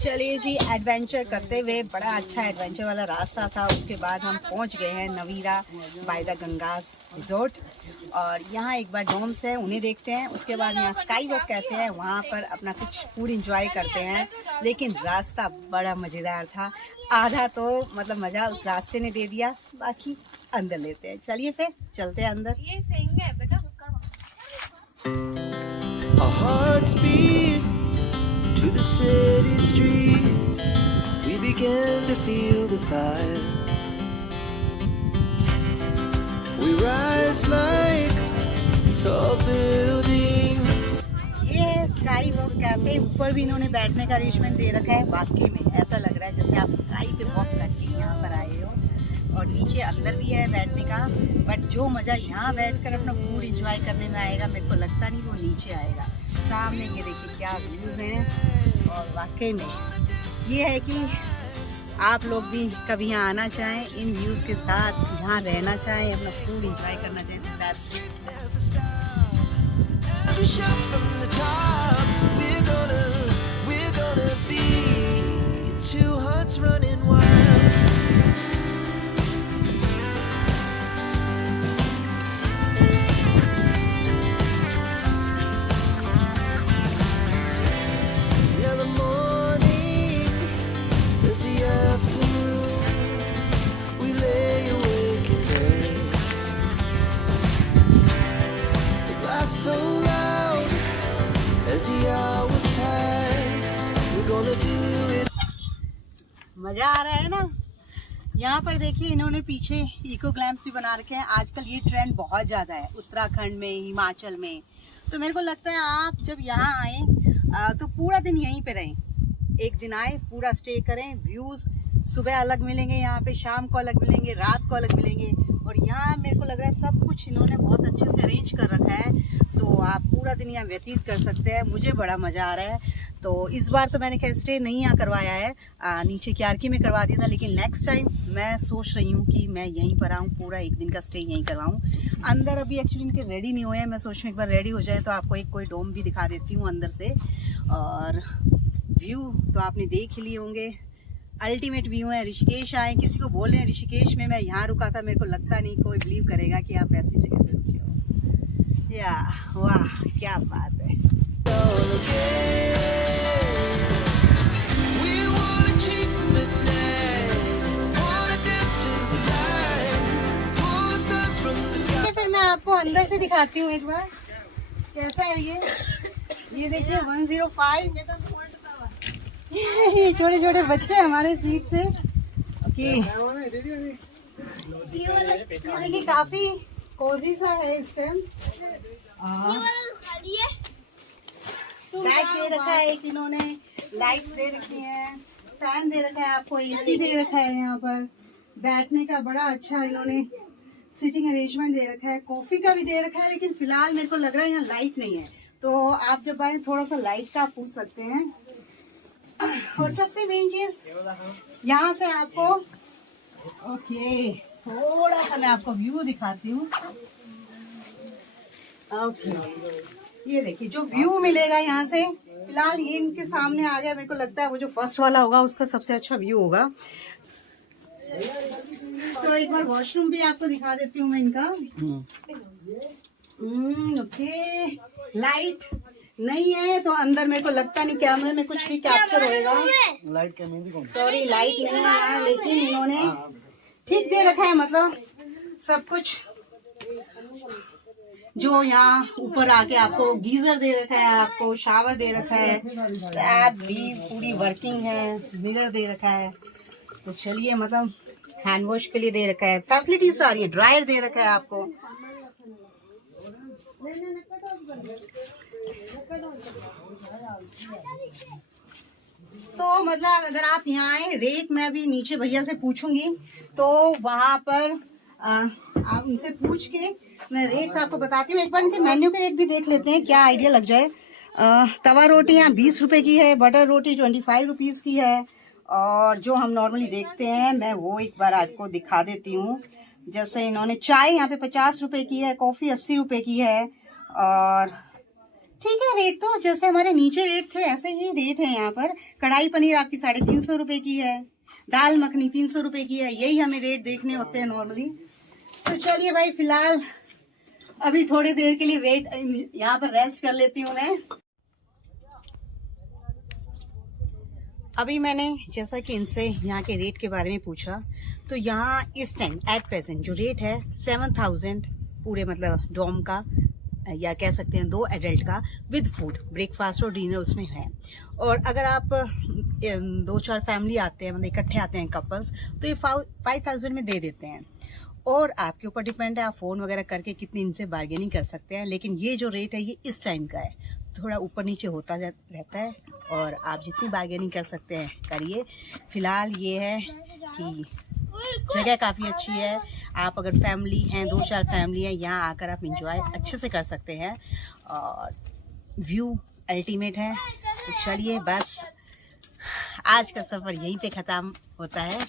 चलिए जी, एडवेंचर करते हुए बड़ा अच्छा एडवेंचर वाला रास्ता था। उसके बाद हम पहुंच गए हैं Navira by the Gangas resort. और यहाँ एक बार डोम्स है, उन्हें देखते हैं। उसके बाद यहाँ स्काई वॉक कहते हैं, वहाँ पर अपना कुछ फूड इंजॉय करते हैं। लेकिन रास्ता बड़ा मज़ेदार था। आधा तो मतलब मज़ा उस रास्ते ने दे दिया, बाकी अंदर लेते हैं। चलिए फिर चलते हैं अंदर। ये सही है बेटा। Our hearts beat to the city streets. We began to feel the fire. We rise like tall buildings. ये है स्काई वॉक कैफे। ऊपर भी इन्होंने बैठने का अरेंजमेंट दे रखा है। वाकई में ऐसा लग रहा है जैसे आप स्काई पे वॉक करके यहाँ पर आए हो। और नीचे अंदर भी है बैठने का, बट जो मज़ा यहाँ बैठकर अपना फूड इंजॉय करने में आएगा, मेरे को लगता नहीं वो नीचे आएगा। सामने ये देखिए क्या व्यूज़ हैं। और वाकई में ये है कि आप लोग भी कभी यहाँ आना चाहें, इन व्यूज़ के साथ यहाँ रहना चाहें, अपना फूड इंजॉय करना चाहें, तो that's Every shot from the top. We're gonna be two hearts running wild. Yeah, the morning is the afternoon. We lay awake in bed. The glass so loud as the hours pass. We're gonna do it. मज़ा आ रहा है ना। यहाँ पर देखिए इन्होंने पीछे eco ग्लैम्प्स भी बना रखे हैं। आजकल ये ट्रेंड बहुत ज़्यादा है उत्तराखंड में, हिमाचल में। तो मेरे को लगता है आप जब यहाँ आए तो पूरा दिन यहीं पे रहें। एक दिन आए, पूरा स्टे करें। व्यूज़ सुबह अलग मिलेंगे, यहाँ पे शाम को अलग मिलेंगे, रात को अलग मिलेंगे। और यहाँ मेरे को लग रहा है सब कुछ इन्होंने बहुत अच्छे से अरेंज कर रखा है, तो आप पूरा दिन यहाँ व्यतीत कर सकते हैं। मुझे बड़ा मज़ा आ रहा है। तो इस बार तो मैंने खैर स्टे नहीं यहाँ करवाया है, नीचे क्यारकी में करवा दिया था। लेकिन नेक्स्ट टाइम मैं सोच रही हूँ कि मैं यहीं पर आऊँ, पूरा एक दिन का स्टे यहीं करवाऊँ। अंदर अभी एक्चुअली इनके रेडी नहीं हुए हैं। मैं सोच रही हूँ एक बार रेडी हो जाए तो आपको एक कोई डोम भी दिखा देती हूँ अंदर से। और व्यू तो आपने देख ही लिए होंगे, अल्टीमेट व्यू है। ऋषिकेश आए, किसी को बोल रहे हैं ऋषिकेश में मैं यहाँ रुका था, मेरे को लगता नहीं कोई बिलीव करेगा कि आप ऐसी जगह पे रुके हो। या वाह क्या बात है। We wanna chase the night, wanna dance to the light, pull stars from the sky. फिर मैं आपको अंदर से दिखाती हूँ एक बार कैसा है ये देखिए 105। ये छोटे छोटे बच्चे हमारे सीट से। ओके ये काफी कोजी सा है इस टाइम। लाइट दे रखा है एक इन्होंने, लाइट्स दे रखी हैं, फैन दे रखा है आपको, एसी दे रखा है। यहाँ पर बैठने का बड़ा अच्छा इन्होंने सिटिंग अरेंजमेंट दे रखा है। कॉफी का भी दे रखा है, लेकिन फिलहाल मेरे को लग रहा है यहाँ लाइट नहीं है, तो आप जब आए थोड़ा सा लाइट का पूछ सकते हैं। और सबसे मेन चीज यहाँ से आपको ओके थोड़ा सा मैं आपको व्यू दिखाती हूँ। ओके ये देखिए जो व्यू मिलेगा यहाँ से, फिलहाल ये इनके सामने आ गया। मेरे को लगता है वो जो फर्स्ट वाला होगा उसका सबसे अच्छा व्यू होगा। तो एक बार वॉशरूम भी आपको दिखा देती हूँ मैं इनका। ओके लाइट नहीं है तो अंदर मेरे को लगता नहीं कैमरे में कुछ भी कैप्चर होएगा। लाइट का सॉरी लाइट नहीं है यहाँ, लेकिन इन्होंने ठीक दे रखा है, मतलब सब कुछ। जो यहाँ ऊपर आके आपको गीजर दे रखा है, आपको शावर दे रखा है, टैप भी पूरी वर्किंग है, मिरर दे रखा है। तो चलिए मतलब हैंड वॉश के लिए दे रखा है, फैसिलिटीज सारी है, ड्रायर दे रखा है आपको। तो मतलब अगर आप यहाँ आए, रेट मैं भी नीचे भैया से पूछूंगी, तो वहां पर आप उनसे पूछ के मैं रेट्स आपको बताती हूँ। एक बार इनके मेन्यू के रेट भी देख लेते हैं, क्या आइडिया लग जाए। तवा रोटी यहाँ 20 रुपए की है, बटर रोटी 25 रुपीज़ की है, और जो हम नॉर्मली देखते हैं मैं वो एक बार आपको दिखा देती हूँ। जैसे इन्होंने चाय यहाँ पे 50 रुपए की है, कॉफ़ी 80 रुपए की है, और ठीक है रेट तो, जैसे हमारे नीचे रेट थे ऐसे ही रेट है यहाँ पर। कढ़ाई पनीर आपकी 350 रुपए की है, दाल मखनी 300 रुपए की है, यही हमें रेट देखने होते हैं नॉर्मली। तो चलिए भाई, फिलहाल अभी थोड़ी देर के लिए वेट यहाँ पर रेस्ट कर लेती हूँ मैं। अभी मैंने जैसा कि इनसे यहाँ के रेट के बारे में पूछा, तो यहाँ इस टाइम एट प्रेजेंट जो रेट है 7000 पूरे मतलब डॉम का, या कह सकते हैं 2 एडल्ट का विद फूड, ब्रेकफास्ट और डिनर उसमें है। और अगर आप 2-4 फैमिली आते हैं, मतलब इकट्ठे आते हैं कपल्स, तो ये 5000 में दे देते हैं। और आपके ऊपर डिपेंड है, आप फ़ोन वगैरह करके कितनी इनसे बार्गेनिंग कर सकते हैं। लेकिन ये जो रेट है ये इस टाइम का है, थोड़ा ऊपर नीचे होता रहता है, और आप जितनी बार्गेनिंग कर सकते हैं करिए। फ़िलहाल ये है कि जगह काफ़ी अच्छी है। आप अगर फैमिली हैं, 2-4 फैमिली हैं, यहाँ आकर आप इंजॉय अच्छे से कर सकते हैं, और व्यू अल्टीमेट है। तो चलिए बस आज का सफ़र यहीं पे ख़त्म होता है।